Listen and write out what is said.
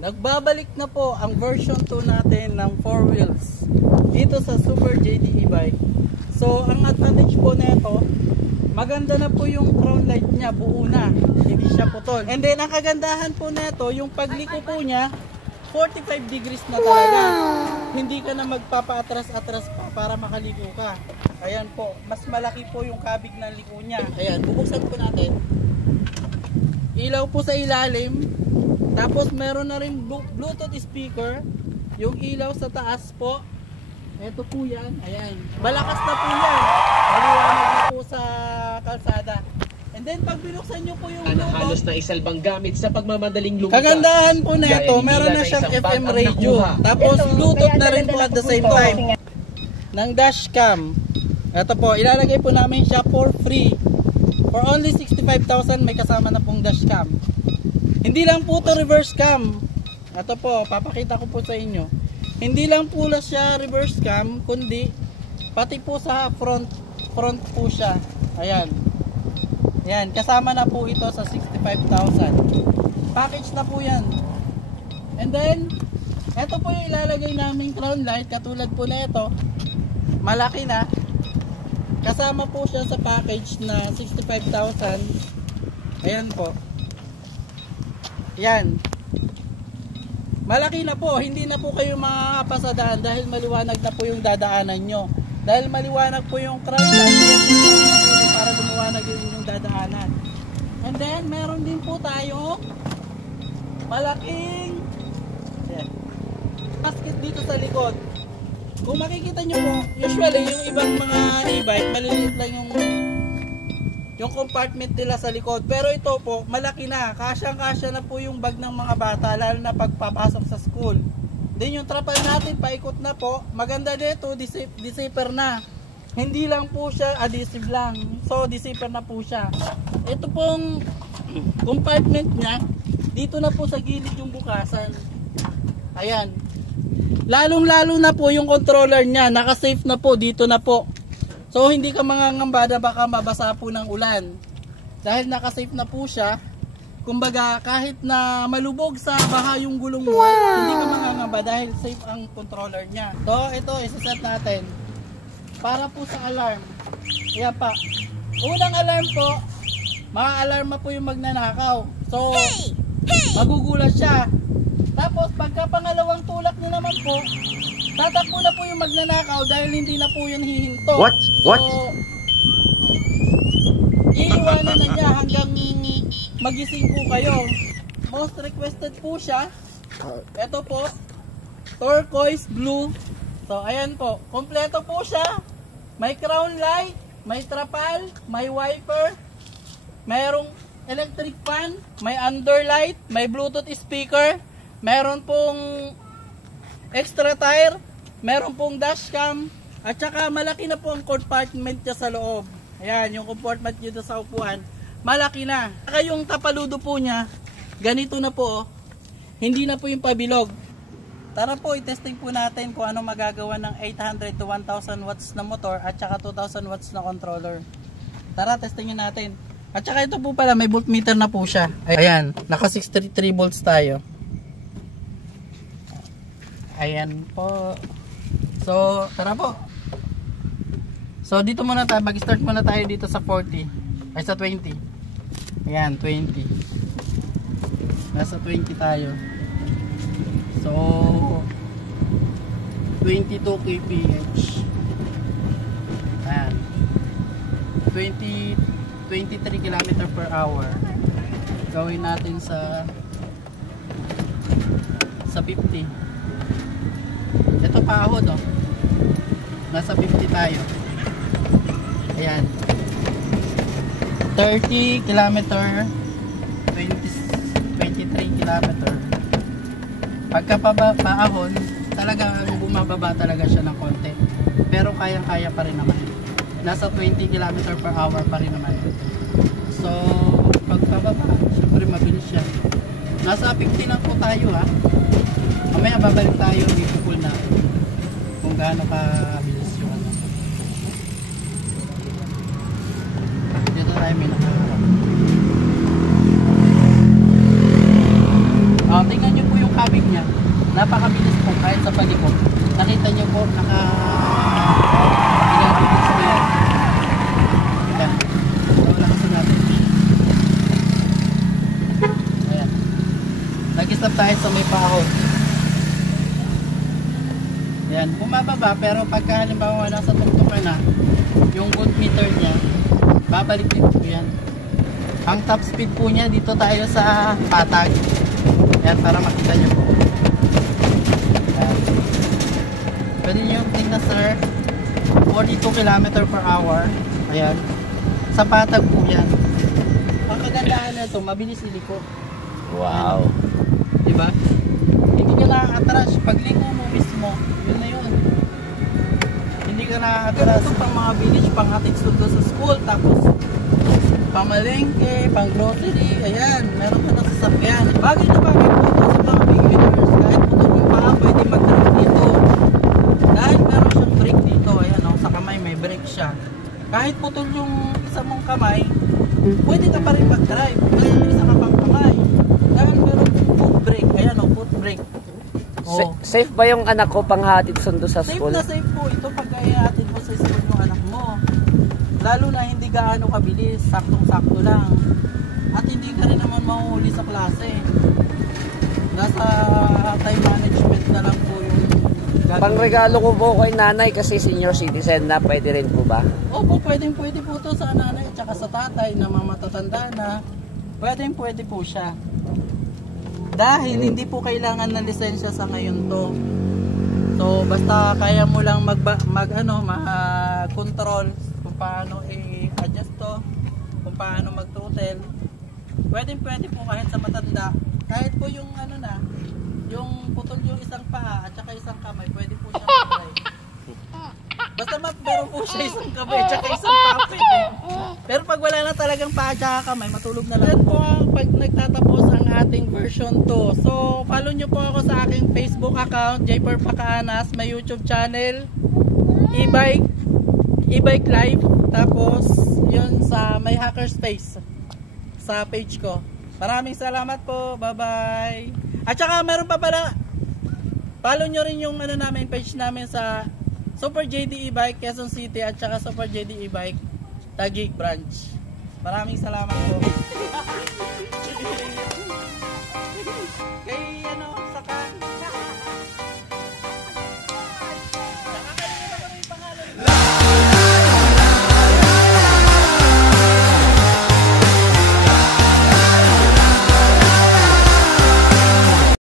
Nagbabalik na po ang version 2 natin ng 4 wheels dito sa Super JD e-bike. So ang advantage po nito, maganda na po yung crown light niya, buo na, hindi siya putol. And then ang kagandahan po nito, yung pagliko po niya 45 degrees na talaga. Hindi ka na magpapaatras-atras pa para makaliko ka. Ayan po, mas malaki po yung kabig ng liko niya. Ayan, bubuksan po natin. Ilaw po sa ilalim. Tapos meron na rin Bluetooth speaker. Yung ilaw sa taas po. Ito po yan. Ayan. Malakas na po yan. Maliwanag na po sa kalsada. And then pag binuksan nyo po yung Bluetooth, halos na isalbang gamit sa pagmamadaling lumipas. kagandahan po na ito, meron na siyang FM radio. Tapos Bluetooth na rin po at the same time. Ng dashcam. Ito po, ilalagay po namin siya for free. For only 65,000 may kasama na pong dashcam. Hindi lang po to reverse cam. Ito po, papakita ko po sa inyo. Hindi lang po siya reverse cam, kundi pati po sa front po siya. Ayan. Ayan, kasama na po ito sa 65,000. Package na po yan. And then, ito po yung ilalagay naming crown light, katulad po na ito. Malaki na. Kasama po siya sa package na 65,000. Ayan po. Yan. Malaki na po, hindi na po kayo makapasadaan dahil maliwanag na po yung dadaanan nyo. Dahil maliwanag po yung crown light, para lumiwanag yung dadaanan. And then, meron din po tayo malaking basket dito sa likod. Kung makikita nyo po, usually yung ibang mga e-bike, maliliit lang yung compartment nila sa likod. Pero ito po, malaki na. Kasyang-kasya na po yung bag ng mga bata, lalo na pagpapasok sa school. Then yung trapal natin, paikot na po. Maganda dito, deceiver na. Hindi lang po siya adhesive lang. So, deceiver na po siya. Ito pong compartment niya, dito na po sa gilid yung bukasan. Ayan. Lalong-lalo na po yung controller niya, naka-safe na po, dito na po. So hindi ka mangangamba na baka mabasa po ng ulan. Dahil naka-safe na po siya, kumbaga kahit na malubog sa baha yung gulong mo, hindi ka mangangamba dahil safe ang controller niya. So ito, isa-set natin. Para po sa alarm. Kaya pa, unang alarm po, ma-alarma po yung magnanakaw. So, magugulat siya. Tapos pagka pangalawang tulak na naman po, tatakbo na po yung magnanakaw dahil hindi na po yan hihinto. What? So, iiwanan na niya hanggang magising po kayo. Most requested po siya. Ito po, turquoise blue. So ayan po, kompleto po siya. May crown light, may trapal, may wiper, mayroong electric fan, may underlight, may Bluetooth speaker, meron pong extra tire, meron pong dashcam, at saka malaki na po ang compartment niya sa loob. Ayan, yung compartment niya sa upuan, malaki na. Saka yung tapaludo po niya, ganito na po, hindi na po yung pabilog. Tara po, i-testing po natin kung ano magagawa ng 800 to 1000 watts na motor at saka 2000 watts na controller. Tara, testingin natin. At saka ito po pala, may voltmeter na po siya. Ayan, naka 633 volts tayo. Ayan po. So, tara po. So, dito muna tayo. Mag-start muna tayo dito sa 40. Ay, sa 20. Ayan, 20. Nasa 20 tayo. So, 22 kph. Ayan. 23 km per hour. Gawin natin sa 50. Ito paahon, oh. Nasa 50 tayo. Ayan. 30 km, 23 km. Pagka paahon, talagang bumababa talaga siya ng konti. Pero kayang-kaya pa rin naman. Nasa 20 km per hour pa rin naman. So, pagpababa, syempre mabilis siya. Nasa 50 na po tayo, ha. Mamaya babalik tayo dito po na kung gaano kabilis yung ano. Dito tayo may nakaharap. Tingnan nyo po yung kabig niya. Napakabilis po kahit sa palikot. Nakita niyo po, ilang minutes na yan. Ayan. Wala kasi natin. Ayan. Nag-stop tayo sa may pahon. Ayan. Bumababa pero pagka halimbawa nasa tungtungan na, yung voltmeter niya, babalik din po yan. Ang top speed po niya, dito tayo sa patag. Ayan, para makita niyo po. Ayan. Pwede niyo tingnan sir, 42 km per hour. Ayan. Sa patag po yan. Ang kagandahan na ito, mabilis iliko. Wow. Diba? Hindi ka nakaka-atras. Pagliko mo mismo, yun na yun. Hindi ka nakaka-atras. Ito pang mga village, pang hatid sundo sa school, tapos pamalengke, pang grocery, ayan, meron ka ng sasakyan. Bagay na bagay po ito sa mga beginners. Kahit putol yung paa, pwede mag-drive dito. Dahil meron siyang brake dito, ayan o, sa kamay may brake siya. Kahit putol yung isa mong kamay, pwede ka pa rin mag-drive. Kasi may isa ka pang kamay. Dahil meron foot brake, ayan o, foot brake. Oh. Safe ba yung anak ko panghatid sundo sa Safe school? na safe po ito pag ihatid mo sa school yung anak mo. Lalo na hindi gaano kabilis, saktong-sakto lang. At hindi ka rin naman mahuhuli sa klase. Nasa time management na lang po yung gagawin. Pangregalo ko po kay nanay kasi senior citizen na, pwede rin po ba? Opo, pwede po ito sa nanay at saka sa tatay na matatanda na. Pwede po siya. Dahil hindi po kailangan ng lisensya sa ngayon to. So basta kaya mo lang mag-control kung paano i-adjust to, kung paano mag-throttle. Pwede po kahit sa matanda. Kahit po yung yung putol yung isang paa at saka isang kamay, pwede po siya mag-drive. Basta meron po siya isang kamay at saka isang paa pwede. Pero pag wala na talagang paa at saka kamay, matulog na lang. Yan po ang pag nagtatapos ang ating version 2. So follow nyo po ako sa aking Facebook account, Jayper Pacaanas, may YouTube channel, e-bike live, tapos yun sa may hackerspace sa page ko. Maraming salamat po, bye bye. At saka meron pa pala, follow nyo rin yung namin, page namin sa Super JD E-Bike Quezon City at saka Super JD E-Bike Taguig branch. Maraming salamat po. Kay